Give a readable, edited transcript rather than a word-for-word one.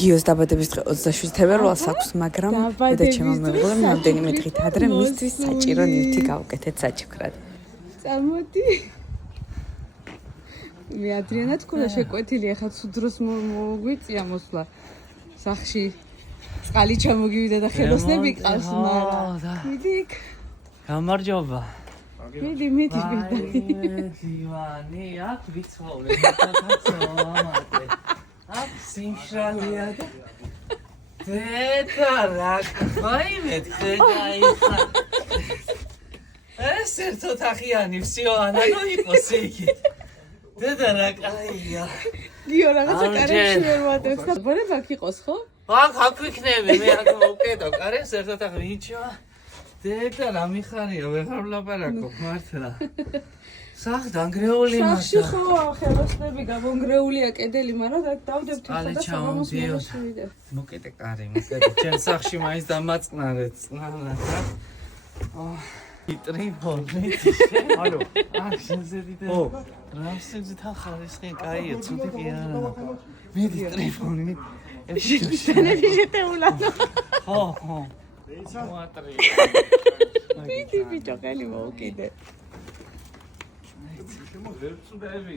გიოს დაბადების დღე 27 თებერვალს აქვს, მაგრამ დედაჩემმა მეგობარმა რამდენიმე დღით ადრე მისთვის საჭირო ნივთი გავუკეთეთ საჩუქრად. Წამოდი. მე ადრიანად თქვა შეკვეთილი, ახლა სუდროს მოგვიწია მოსვლა. სახში წყალი ჩამოგივიდა და ხელოსნები ყავს, მაგრამ მიდი. გამარჯობა. მიდი. დივანი, აქ ვიცხოვრე, მათაცო. აქ სიმშრალეა და დედა რა ხაიმეთ ხეაიხა. ეს ერთ ოთახიანი ვსიოანა რო იყოს იგი. დედა რა კაია. გიო რაღაცა კარებში ვერ ვადებს და ბორება აქ იყოს ხო? აქ ვიქნები, მე აქ მოვკედო, კარეს ერთ ოთახი ვიჩო. დედა რა მიხარია, ვეღარ ვლაპარაკობ მართლა. სახ დანგრეული მასა. სახში ხო ხელოსნები გამონგრეულია კედელი, მაგრამ დავდებთ ხა და ჩამოვიდეთ. მოკიდე კარი, მოკიდე. ჩემ სახში მაინც დამაწყნარეთ, წნანა და. იტრიფონი. ალო, შენზედით. ო, რამსენზით ახალისხი კაია, ცუდი კი არა. მიდი ტრიფონი. შენები შეტეულანო. ხო. მოატრი. მიდი ბიჭო, ხელი მოვკიდე. შემოღერწუდები.